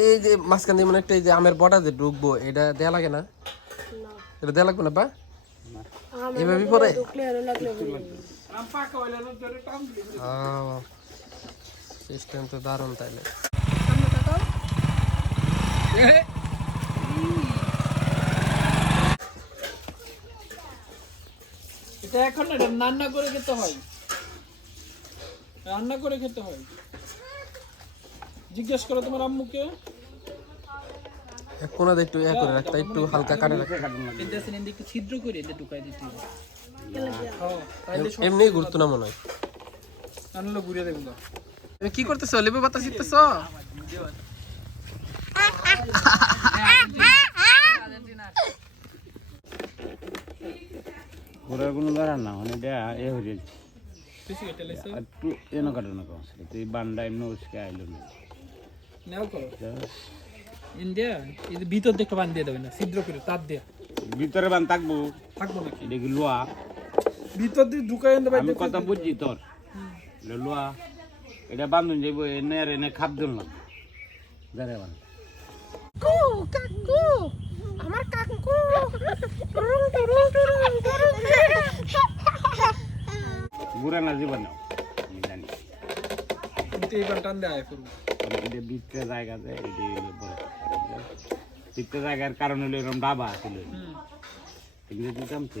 এই যে মাঝখান দিয়ে মানে একটা এই যে আমের বটা যে ঢুকবো এটা দেয়া লাগে না? এটা দেয়া লাগবে না বা? এভাবে পরে সিস্টেম তো দারুণ তাইলে। এটা এখন রান্না করে খেতে হয়, রান্না করে খেতে হয়। জিজ্ঞেস করো তোমার আম্মুকে। কোনাতে একটু ইয়া করে রাখতে, একটু হালকা কাটে রাখতে। এটা সিনে একটু ছিদ্র করে এটা ঢুকাই দিতে হবে। এমনি ঘুরতো না মনে হয়। আনলো ঘুরে দেবো না। তুমি কি করতেছো? লেবু পাতা ছিটতেছো? ঘোরার কোনো দরকার না, মানে এটা এ হয়ে যাচ্ছে কিছু এটা লেছে একটু এনো কাটো না কম সেটা তুই বান্ডা এমনি উসকে আইলো না নাও করো ইন্ডিয়া এই ভিতর দেখতে বান দিয়ে দেবে না, ছিদ্র করে তার দিয়ে ভিতরে বান থাকবো নাকি এটা কি লোয়া? ভিতর দিয়ে ঢুকাই দেবে। আমি কথা বুঝছি তোর, এটা লোয়া, এটা বান্ধন যাইব এনে আর এনে খাপ দিল না জানে বান কাকু আমার কাকু ঘুরে না জীবন আমি জানি এইবার টান দেয় পুরো এটা ভিতরে জায়গাতে এটা হলো বড় ভিতরে জায়গার কারণ হলো এরকম ডাবা ছিল এগুলো দিতাম তো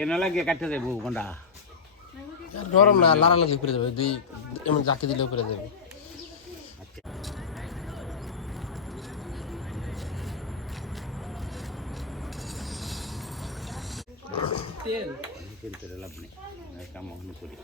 এনে লাগে কাটতে যাবো কোনটা গরম না, লাড়া লাগলে করে যাবে, দুই এমন জাকি দিলে করে যাবে। তেল কিনতে লাভ নেই, কাম করি